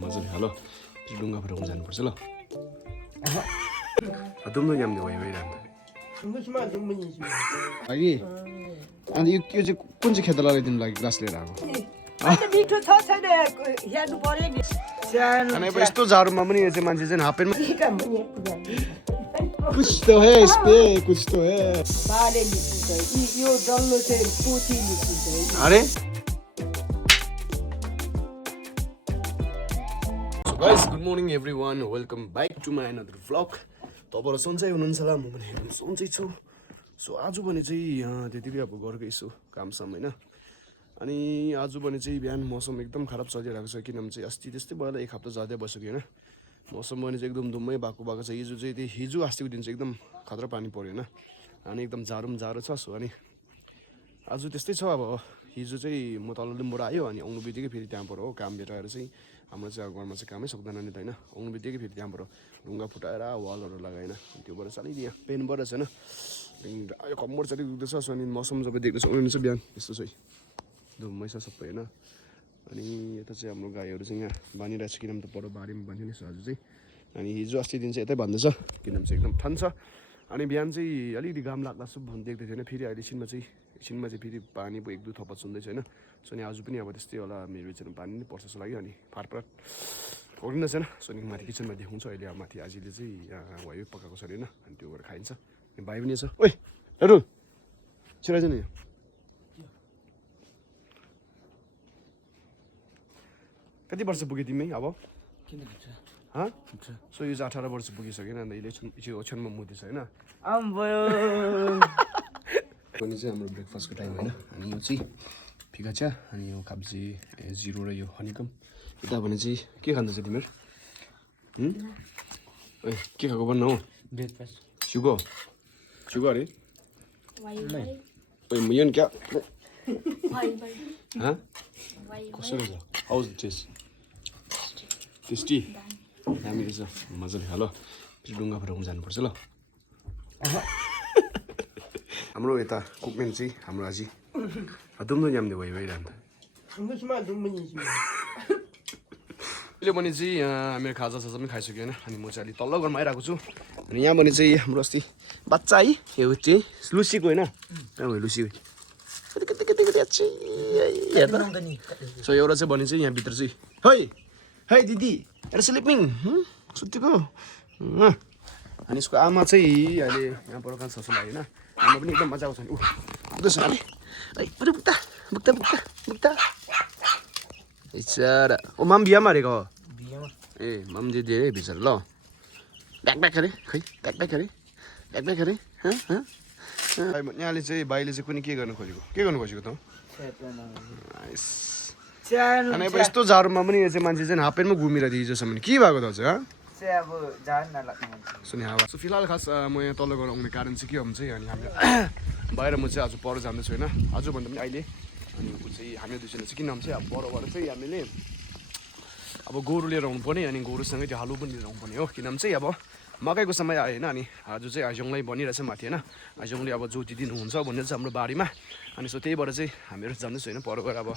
मजाले हेलो ढुङ्गा फटाउन जानुपर्छ ल दुम्नु याम्ने भयो अघि अनि यो चाहिँ कुन चाहिँ खेत लगाइदिनु लागि ग्लास लिएर आएको अनि अब यस्तो जाडोमा पनि यो चाहिँ मान्छे चाहिँ हाफपेन्टमा कुछ तो है इसपे कुछ तो है अरे guys, good morning everyone. Welcome back to my another vlog. तपाईहरु सन्चै हुनुहुन्छ होला म पनि एकदम सन्चै छु. सो आज भने चाहिँ त्यतिकै अब घरको यसो कामसम हैन. अनि आज भने चाहिँ बिहान मौसम एकदम खराब चलिरहेको छ किनभने चाहिँ अस्ति त्यस्तै भएर एक हप्ता ज्यादै बस्यो हैन. मौसम भने चाहिँ एकदम धुम्मै भएको छ. हिजो अस्तिको दिन चाहिँ एकदम खतरा पानी पर्यो हैन. अनि एकदम जाडो छ. सो अनि आज त्यस्तै छ अब हिजो चाहिँ म तल लिम्बुबाट आयो अनि आउनु बित्तिकै फेरि त्यहाँबाट हो काम भेट आएर चाहिँ हाम्रो चाहिँ घरमा चाहिँ कामै सक्दैन नि त हैन. आउनु बित्तिकै फेरि त्यहाँबाट ढुङ्गा फुटाएर वालहरू लगाएन त्योबाट चलिदियो पेनबाट छैन यो कम्मर चाहिँ दुख्दैछ. सो अनि मौसम जब देख्दैछ उयो चाहिँ बिहान यस्तो चाहिँ धुम्मै छ सबै हैन. अनि यता चाहिँ हाम्रो गाईहरू चाहिँ यहाँ बानिरहेको छ किनभने त पर बारीमा बान्थ्यो नि आज चाहिँ. अनि हिजो अस्ति दिन चाहिँ यतै भन्दैछ किनभने चाहिँ एकदम ठन्ड छ. अनि बिहान चाहिँ अलिकति घाम लाग्दा सब देख्दै थिएन. फेरि अहिले एकछिनमा चाहिँ फेरि पानी एक दुई थप्पा चुन्दैछ हैन. सो अनि आज पनि अब त्यस्तै होला मेरो चाहिँ पानी नै पर्छ जस्तो लाग्यो. अनि फारफार खोल्दैन छैन. सो अनि माथि किचनमा देखाउँछ अहिले अब माथि आजीले चाहिँ भयो पकाएको छ हैन. अनि त्यो गरेर खाइन्छ. अनि भाइ पनि छ ओइ हेरु छिराइज नि कति वर्ष पुगे तिमी अब किन हुन्छ ह सो यो 18 वर्ष पुगिसक्यो हैन. अन्त इलेक्सन ओछनमा मुदिछ हैन. पनि चाहिँ हाम्रो ब्रेकफास्टको टाइम हैन. अनि यो चाहिँ फिका चिया अनि यो काब्जी जिरो र यो हनीकम. यता भने चाहिँ के खाँदैछ तिमीहरु ओइ के खाएको भन्नु हो ब्रेकफास्ट सुगो अरे ओइ मुयन क्या हाँ कसरी छ हाउस टेस्ट टेस्टी दामी रहेछ मजाले हेलो फेरि ढुङ्गा फटाउन जानुपर्छ ल हाम्रो यता कुकमेन चाहिँ हाम्रो आजी दुम्नु याम्ने भयो भइरहन्छ. अहिले भने चाहिँ मेरो खाजा पनि खाइसक्यो होइन. अनि म चाहिँ अलि तल्लो घरमा आइरहेको छु. अनि यहाँ भने चाहिँ हाम्रो अस्ति बच्चा है यो चाहिँ लुसीको होइन लुसी सो एउटा चाहिँ भने चाहिँ यहाँभित्र चाहिँ है दिदी एउटा स्लिपिङ सुतेको. अनि यसको आमा चाहिँ अहिले यहाँ बडो कान्छ जस्तो लाग्यो होइन. आमा पनि एकदम मजाको छ नि उठ्दैछ अरे बुक्ता बिचरा ओ माम बिहामा हारेको हो ए माम दिदी अरे बिचरा ल ब्याक अरे यहाँले चाहिँ भाइले चाहिँ कुनै के गर्नु खोजेको त अनि अब यस्तो जाडोमा पनि यो चाहिँ मान्छे चाहिँ हाफपेन्टमा घुमिरहेको थियो हिजोसम्म के भएको त सुनि हावा. सो फिलहाल खास म यहाँ तल गएर आउने कारण चाहिँ के हो भने चाहिँ अनि हामी बाहिर म चाहिँ आज पर जाँदैछु होइन. आजभन्दा पनि अहिले अनि ऊ चाहिँ हामी दुईजना चाहिँ किन चाहिँ अब परबाट चाहिँ हामीले अब गोरु लिएर आउनु पर्ने. अनि गोरुसँगै त्यो हालु पनि लिएर आउनु पर्ने हो किनभने चाहिँ अब मकैको समय आयो होइन. अनि आज चाहिँ आइजोङलाई भनिरहेछ माथि होइन. आइजोङले अब जोति दिनुहुन्छ भनेर चाहिँ हाम्रो बारीमा. अनि सो त्यही भएर चाहिँ हामीहरू जाँदैछु होइन पर गएर. अब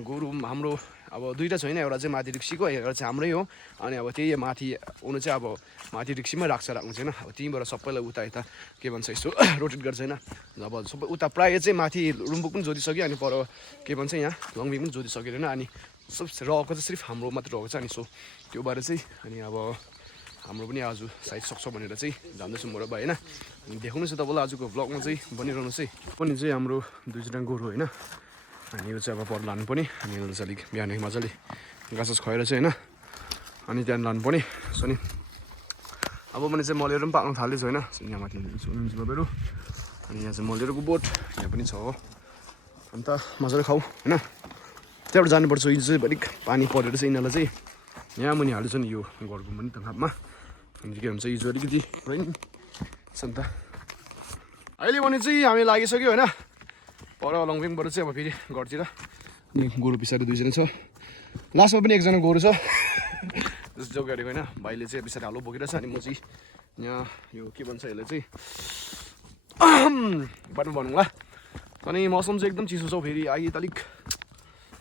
गोरु हाम्रो अब दुईवटा छैन. एउटा चाहिँ माथि रिक्सीको एउटा चाहिँ हाम्रै हो. अनि अब त्यही माथि आउनु चाहिँ अब माथि रिक्सीमै राख्नु छैन. अब त्यहीँबाट सबैलाई उता यता के भन्छ यस्तो रोटेट गर्छ होइन. अब सबै उता प्रायः चाहिँ माथि रुम्बुक पनि जोतिसक्यो. अनि पर के भन्छ यहाँ लङबिङ पनि जोतिसक्यो होइन. अनि सब रहेको चाहिँ सिर्फ हाम्रो मात्र रहेको छ. अनि सो त्यो भएर चाहिँ अनि अब हाम्रो पनि आज सायद सक्छ भनेर चाहिँ जाँदैछु म र भाइ होइन. अनि देखाउनु चाहिँ तपाईँलाई आजको भ्लगमा चाहिँ बनिरहनु चाहिँ पनि चाहिँ हाम्रो दुईजना गोरु होइन. अनि यो चाहिँ अब पर लानुपर्ने. अनि यो चाहिँ अलिक बिहानै मजाले घाँस खुवाएर चाहिँ होइन अनि त्यहाँ लानुपर्ने. सो नि अब भने चाहिँ मलेर पनि पाक्नु थालेछ होइन. यहाँ माथि हुनुहुन्छ तपाईँहरू. अनि यहाँ चाहिँ मलेरको बोट यहाँ पनि छ हो. अन्त मजाले खाऊ होइन. त्यहाँबाट जानुपर्छ. यो चाहिँ अलिक पानी परेर चाहिँ यिनीहरूलाई चाहिँ यहाँ मुनि हाल्छ नि यो घरको पनि त खापमा. अनि के भन्छ हिजो अलिकति छ नि त. अहिले भने चाहिँ हामी लागिसक्यो होइन. पर लङबिङबाट चाहिँ अब फेरि घरतिर. अनि गोरु पछाडि दुईजना छ. लास्टमा पनि एकजना गोरु छ जस्तो जोगाडेको होइन. भाइले चाहिँ पछाडि हालो बोकेर छ. अनि म चाहिँ यहाँ यो के भन्छ यसले चाहिँ बाटो भनौँ ल. अनि मौसम चाहिँ एकदम चिसो छ फेरि. अहिले त अलिक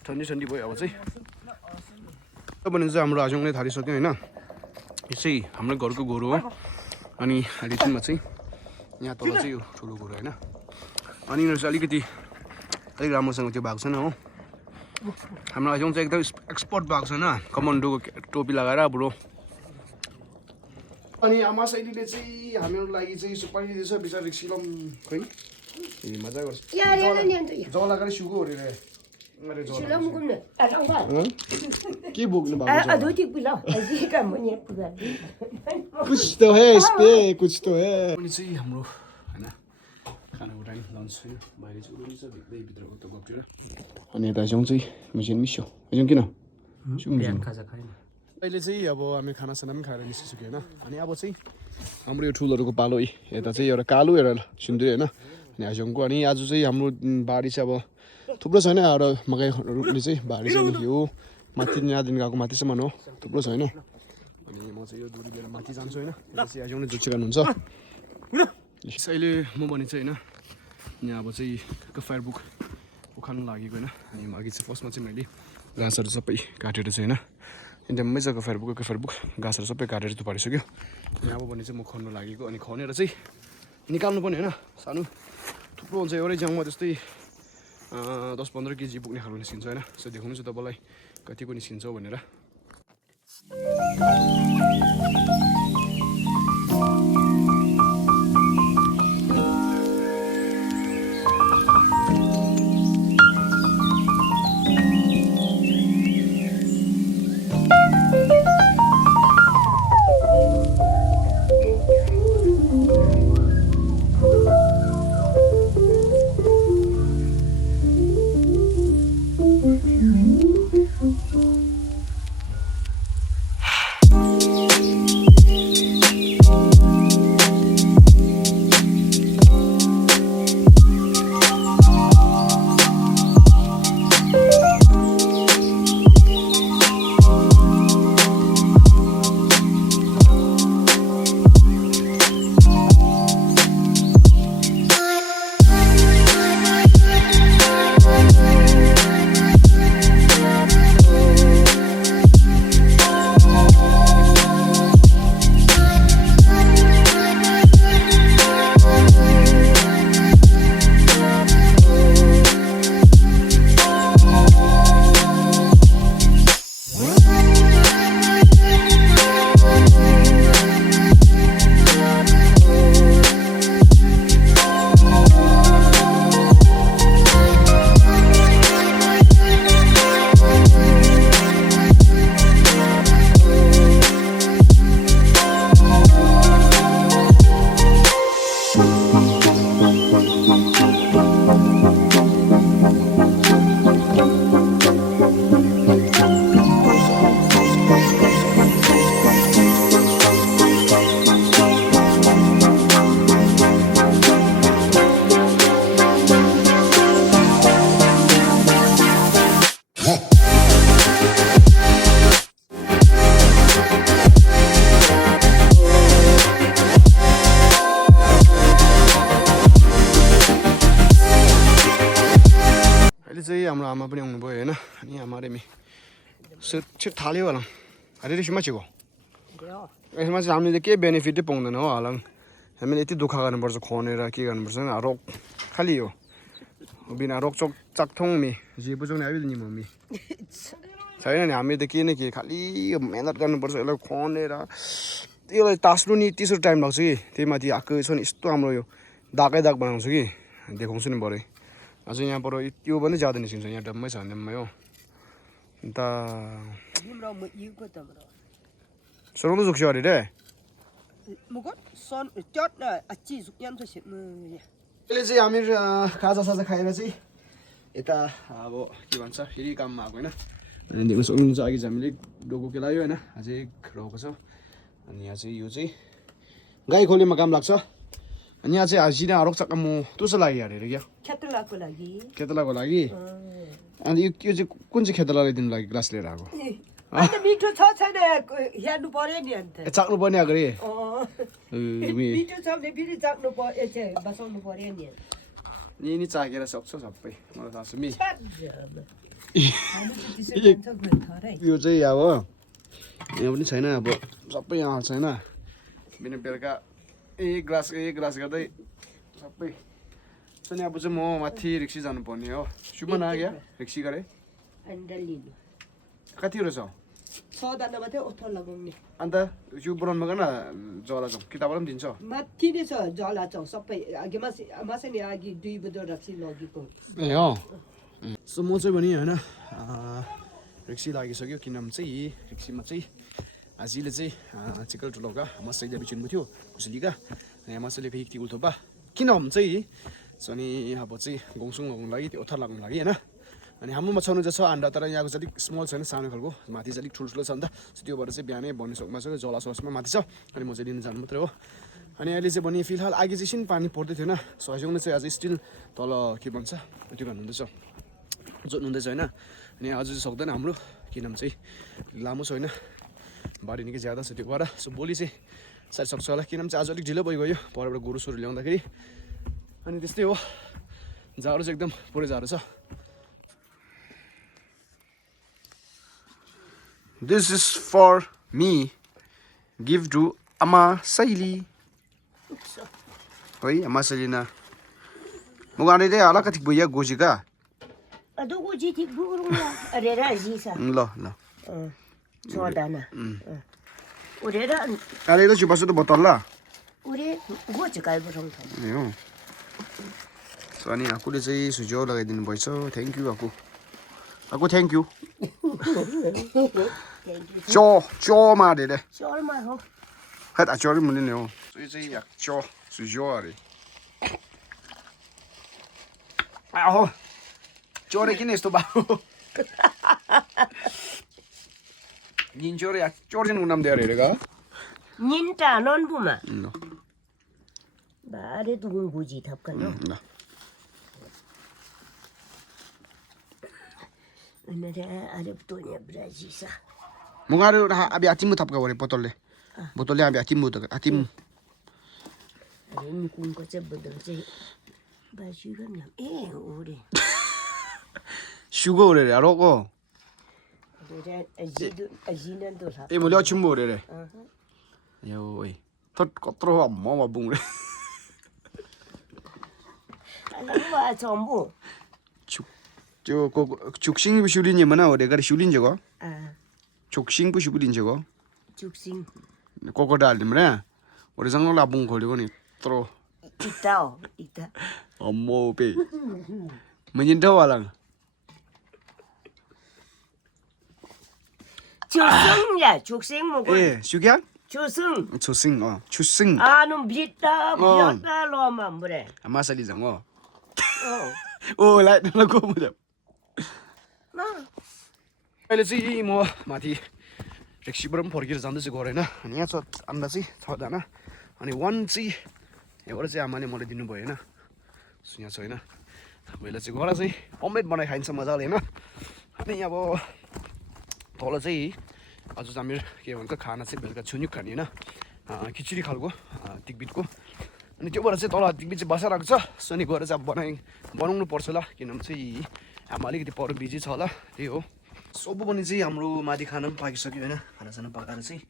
ठन्डी भयो अब चाहिँ भने चाहिँ हाम्रो आजङले थालिसक्यो होइन यो चाहिँ हाम्रो घरको गोरु हो अनि रिटिनमा चाहिँ यहाँ तल चाहिँ यो ठुलो गोरु होइन अनि यिनीहरू चाहिँ अलिक राम्रोसँग त्यो भएको छैन हो हाम्रो आजङ चाहिँ एकदम एक्सपर्ट भएको छैन कमान्डोको टोपी लगाएर बुढो अनि आमा साइडीले चाहिँ हाम्रो लागि चाहिँ सुपारी दिएछ बिचारा रिक्सिलम खै ए मजा गर्छ जल लगाएर सुगो हो रे के बोक्नु भएको कुछ त है इसपे कुछ त है अनि चाहिँ हाम्रो हैन खानाको टाइम लन्च थियो बाहिर चाहिँ उड्नु छ भित्रै भित्रको त गफतिर अनि यता जाउँ चाहिँ मिसन मिस्यो जाउँ किन बिहान खाजा खाएन अहिले चाहिँ अब हामी खानासाना पनि खाएर निस्किसक्यो होइन अनि अब चाहिँ हाम्रो यो ठुलहरूको पालो यता चाहिँ एउटा कालो एउटा सुन्दरी होइन अनि आजङको अनि आज चाहिँ हाम्रो बारी चाहिँ अब थुप्रो छैन एउटा मकै रोप्ने चाहिँ बारी चाहिँ यो माथि यहाँदेखि गएको माथिसम्म हो थुप्रो छैन अनि म चाहिँ यो दुरी लिएर माथि जान्छु होइन यता चाहिँ आजङले जुच्चे गर्नुहुन्छ अहिले म भने चाहिँ होइन यहाँ अब चाहिँ फायर बुक उखाल्नु लागेको होइन अनि अघि चाहिँ फर्स्टमा चाहिँ मैले घाँसहरू सबै काटेर चाहिँ होइन एकदमै जग्गा फायर बुक घाँसहरू सबै काटेर थुपारिसक्यो अनि अब भने चाहिँ म खन्नु लागेको अनि खनेर चाहिँ निकाल्नु पनि होइन सानो थुप्रो हुन्छ एउटै च्याउमा त्यस्तै 10-15 केजी पुग्ने खालको निस्किन्छ होइन सो देखाउनु छु तपाईँलाई कतिको निस्किन्छ भनेर चाहिँ हाम्रो आमा पनि आउनुभयो होइन अनि आमाले छिट थाल्यो होला अरे रेसिमा छिको यसमा चाहिँ हामीले केही बेनिफिटै पाउँदैन हो हलाङ हामीले यति दुःख गर्नुपर्छ खनेर के गर्नुपर्छ रोक खालि हो बिना रोकचोक चाक्थौँ मे जे बुझाउने आयो नि मम्मी छैन नि हामी त के न के खालि मेहनत गर्नुपर्छ यसलाई खनेर यसलाई तास्नु नि त्यसो टाइम लाग्छ कि त्यही माथि आएको छ नि यस्तो हाम्रो यो दागै दाग बनाउँछ कि देखाउँछु नि भरे अझ यहाँ पर त्यो पनि ज्यादा निस्किन्छ यहाँ डम्मै छ डम्मै हो अन्त सोनाउँदो जुक्छ अरे रे अहिले चाहिँ हामी खाजासाजा खाएर चाहिँ यता अब के भन्छ फेरि काममा आएको होइन अनि देख्न सक्नुहुन्छ अघि चाहिँ हामीले डोको केलायो होइन अझै रहेको छ अनि यहाँ चाहिँ यो चाहिँ गाई खोलेमा काम लाग्छ अनि यहाँ चाहिँ हाजिरा हरक चक्का म तुसो लागि अरे क्या खेतलाको लागि अनि यो चाहिँ कुन चाहिँ खेतलालाई दिनु लागि ग्लास लिएर आएको मिठो छ छैन हेर्नु पर्यो नि अन्त चाक्नु पर्ने आएको रे मिठो छ भने फेरि चाक्नु पर्यो चाहिँ बसाउनु पर्यो नि नि चाकेर सक्छ सबै मलाई थाहा छ मि यो चाहिँ अब यहाँ पनि छैन अब सबै यहाँ छैन बिना बेलुका एक ग्लास गर्दै सबै अनि अब चाहिँ म माथि रिक्सी जानुपर्ने हो शुभ नआग्या रिक्सी गरे कतिवटा छ 6 दाना मात्रै ओथर लगाउने अन्त यो बुढानमा गन जला जाउँ किताबबाट पनि दिन्छ माथि नै छ जला छ सबै अघि मासे नि अघि 2 बजे राख्सी लगेको ए हो सो म चाहिँ भने होइन रिक्सी लागिसक्यो किनभने चाहिँ रिक्सीमा चाहिँ आजीले चाहिँ चिकल ठुलोका मसैले बिचिनु थियो खुसलीका यहाँ मसैले फेरि उल्थोपा किनभने चाहिँ अनि अब चाहिँ गौसुङ लगाउनु लागि त्यो ओथर लगाउनु लागि होइन अनि हाम्रोमा छनु चाहिँ छ अन्डा तर यहाँको चाहिँ अलिक स्मल छैन सानो खालको माथि चाहिँ अलिक ठुल्ठुलो छ नि त त्यो भएर चाहिँ बिहानै भन्ने सक्मा छ जला ससमा माथि छ अनि म चाहिँ लिन जानु मात्रै हो अनि अहिले चाहिँ भने फिलहाल आगे चाहिँ एकछिन पानी पर्दै थिएन सहिजोङले चाहिँ अझै स्टिल तल के भन्छ त्यो गर्नुहुँदैछ जोत्नुहुँदैछ होइन अनि आज चाहिँ सक्दैन हाम्रो किनभने चाहिँ लामो छ होइन बारी निकै ज्यादा छ त्यो भएर सो भोलि चाहिँ सायद सक्छ होला किनभने चाहिँ आज अलिक ढिलो भइगयो परबाट गोरुसोरू ल्याउँदाखेरि अनि त्यस्तै हो जाडो चाहिँ एकदम पुरै जाडो छ This is for me. Give to Ama Saili. Oi, Ama Sailina. Mugani de ala katik buya goji ka. Ado goji tik buru la. Arera zisa. Lo. Sodana. Urera. Arera chupa su to botol la. Ure goji kai burong kan. Yo. So ani aku le चाहिँ सुझाव लगाइदिनु भएछ thank you aku thank you cho ma de cho ma ho hết à cho đi mình nè所以这样cho suझाव अरे आहो चोरे किन यस्तो बाबु निन चोरे या चोर्जन नाम दे अरे गा निनटा नन बुमा बारे तु गोजी थप kan ल ada betulnya berazisa. Mungaru abi atimu tap ka wore botolnya abi atimu to atimu. Ada ni kun ko ce bedel ce. Ba sugar nam ore. Sugar ore aro ko. Ada ajinan to sa. Mo leo chimbo ore. Yo oi. Thot kotro amma ma bung re. Ala ba chombo. 저 죽싱 부슈린이 뭐나 어디 가리 슈린 저거 아 죽싱 부슈린 저거 죽싱 코코달님 그래 우리 상로 라봉 걸리고니 또 있다 엄모 배 뭐인더 와랑 죽싱 먹어 예 슈기야 주승 추승 아는 비다 로마 뭐래 아마살이 정어 오 lại nó có một đẹp अहिले चाहिँ म माथि रिक्सीबाट पनि फर्केर जाँदैछु घर होइन अनि यहाँ छ अन्डा चाहिँ 6 दाना अनि 1 चाहिँ यहाँबाट चाहिँ आमाले मलाई दिनुभयो होइन यहाँ छ होइन मैले चाहिँ घर चाहिँ अमलेट बनाइ खाइन्छ मजाले होइन अनि अब तल चाहिँ आज चाहिँ के भन्छ खाना चाहिँ बेलुका छुन्युक खाने होइन खिचडी खालको टिकबिटको अनि त्यो भएर चाहिँ तल टिकबिट चाहिँ बसाइरहेको छ सनी गएर चाहिँ बनाउनु पर्छ ल किनभने चाहिँ आमा अलिकति पर बिजी छ होला त्यही हो सबु पनि चाहिँ हाम्रो माथि खाना पनि पाकिसक्यो होइन खानासाना पकाएर चाहिँ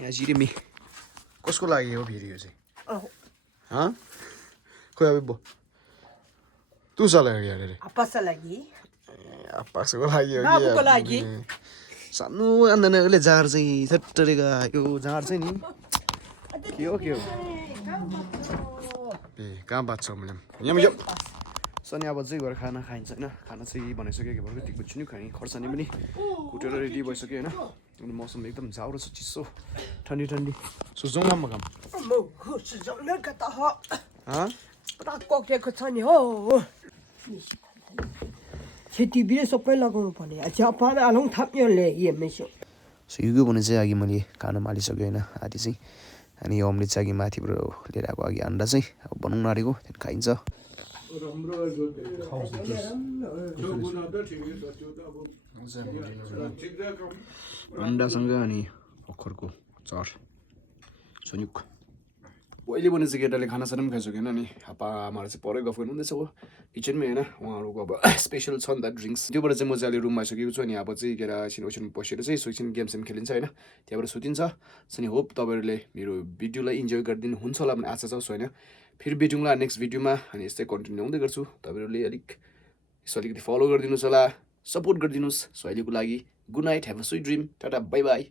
यहाँ जिरेमी कसको लागि हो फेरि यो चाहिँ खोइ अब तुसा लागि अरे Apa lagi? आपासको लागि हो Babuko lagi. सानो आन्दनले जार चाहिँ थट्टरे यो जार चाहिँ नि के हो ए कहाँ बात छ मैले यहाँ यो सनी अब चाहिँ गएर खाना खाइन्छ होइन खाना चाहिँ बनाइसक्यो के भन्नु टिक बुझ्नु खाने खर्सानी पनि कुटेर रेडी भइसक्यो होइन अनि मौसम एकदम जाडो छ चिसो ठन्डी सुझाउँ न म काम Mo, sudah kata ha. हाँ Prakok dia kecani ho. खेती बिरे सबै लगाउनु पर्ने अच्छा पामे आलङ थाप्यो ले मेसो सो युगो भने चाहिँ अघि मैले खाना मालिसक्यो होइन आधी चाहिँ अनि यो अमलेट चाहिँ अघि माथिबाट लिएर आएको अघि अन्डा चाहिँ अब बनाउनु आँटेको त्यहाँदेखि खाइन्छ अन्डासँग अनि अखरको चार सयुक अहिले पनि चाहिँ केटाले खानासाना पनि खाइसकेन नि आप्पा आमाहरू चाहिँ परै गफ गर्नुहुँदैछ हो किचनमै होइन उहाँहरूको अब स्पेसल छ नि त ड्रिङ्क्स त्योबाट चाहिँ म चाहिँ अहिले रुममा आइसकेको छु अनि अब चाहिँ केटा एकछिन ओछिनमा बसेर चाहिँ एकछिन गेमसेम खेलिन्छ होइन त्यहाँबाट सुतिन्छ अनि होप तपाईँहरूले मेरो भिडियोलाई इन्जोय गरिदिनु हुन्छ होला भन्ने आशा छ होइन फेरि भेटौँला नेक्स्ट भिडियोमा अनि यस्तै कन्टिन्यू हुँदै गर्छु तपाईँहरूले अलिक यसो अलिकति फलो गरिदिनुहोस् होला सपोर्ट गरिदिनुहोस् सो अहिलेको लागि good night have a sweet dream tata bye by